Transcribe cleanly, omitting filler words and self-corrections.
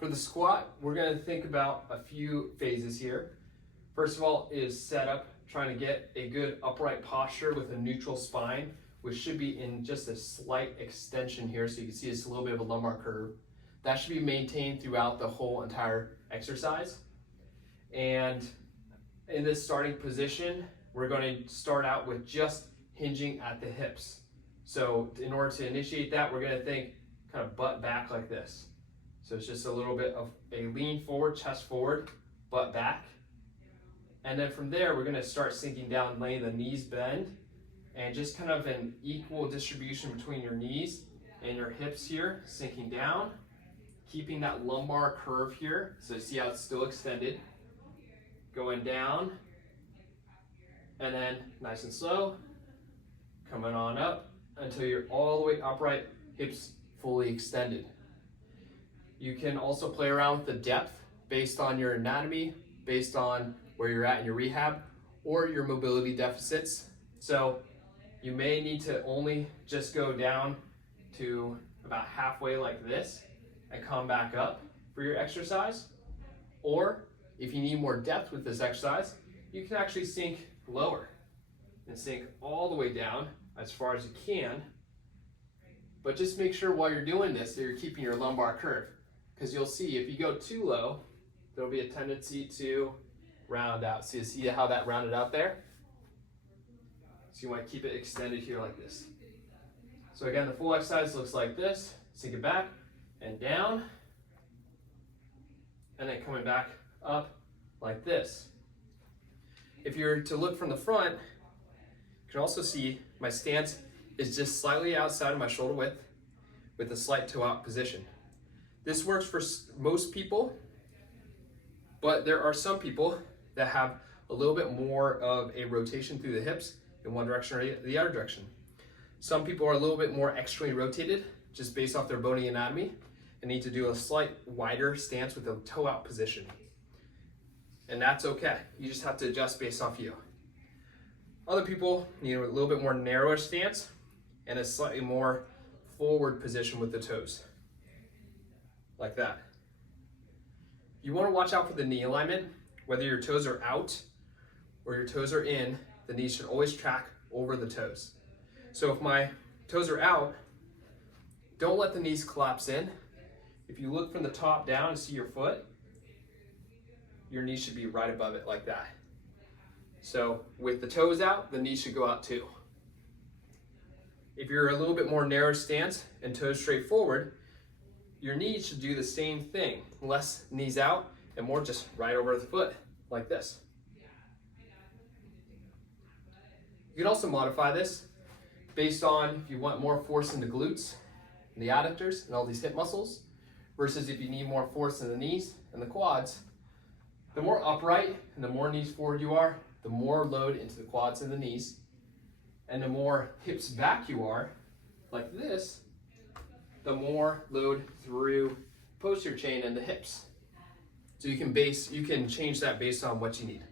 For the squat, we're going to think about a few phases here. First of all is setup, trying to get a good upright posture with a neutral spine, which should be in just a slight extension here, so you can see it's a little bit of a lumbar curve. That should be maintained throughout the whole entire exercise. And in this starting position, we're going to start out with just hinging at the hips. So in order to initiate that, we're going to think kind of butt back like this. So it's just a little bit of a lean forward, chest forward, butt back. And then from there, we're going to start sinking down, letting the knees bend, and just kind of an equal distribution between your knees and your hips here, sinking down, keeping that lumbar curve here. So you see how it's still extended, going down, and then nice and slow, coming on up until you're all the way upright, hips fully extended. You can also play around with the depth based on your anatomy, based on where you're at in your rehab or your mobility deficits. So you may need to only just go down to about halfway like this and come back up for your exercise. Or if you need more depth with this exercise, you can actually sink lower and sink all the way down as far as you can. But just make sure while you're doing this that you're keeping your lumbar curve, because you'll see if you go too low, there'll be a tendency to round out. So you see how that rounded out there? So you want to keep it extended here like this. So again, the full exercise looks like this. Sink it back and down, and then coming back up like this. If you're to look from the front, you can also see my stance is just slightly outside of my shoulder width with a slight toe out position. This works for most people, but there are some people that have a little bit more of a rotation through the hips in one direction or the other direction. Some people are a little bit more externally rotated just based off their bony anatomy and need to do a slight wider stance with a toe out position. And that's okay. You just have to adjust based off you. Other people need a little bit more narrower stance and a slightly more forward position with the toes. Like that. You want to watch out for the knee alignment. Whether your toes are out or your toes are in, the knees should always track over the toes. So if my toes are out, don't let the knees collapse in. If you look from the top down and see your foot, your knees should be right above it like that. So with the toes out, the knees should go out too. If you're a little bit more narrow stance and toes straight forward, your knees should do the same thing. Less knees out and more just right over the foot, like this. You can also modify this based on if you want more force in the glutes, and the adductors, and all these hip muscles, versus if you need more force in the knees and the quads. The more upright and the more knees forward you are, the more load into the quads and the knees, and the more hips back you are, like this, the more load through posterior chain and the hips. So you can change that based on what you need.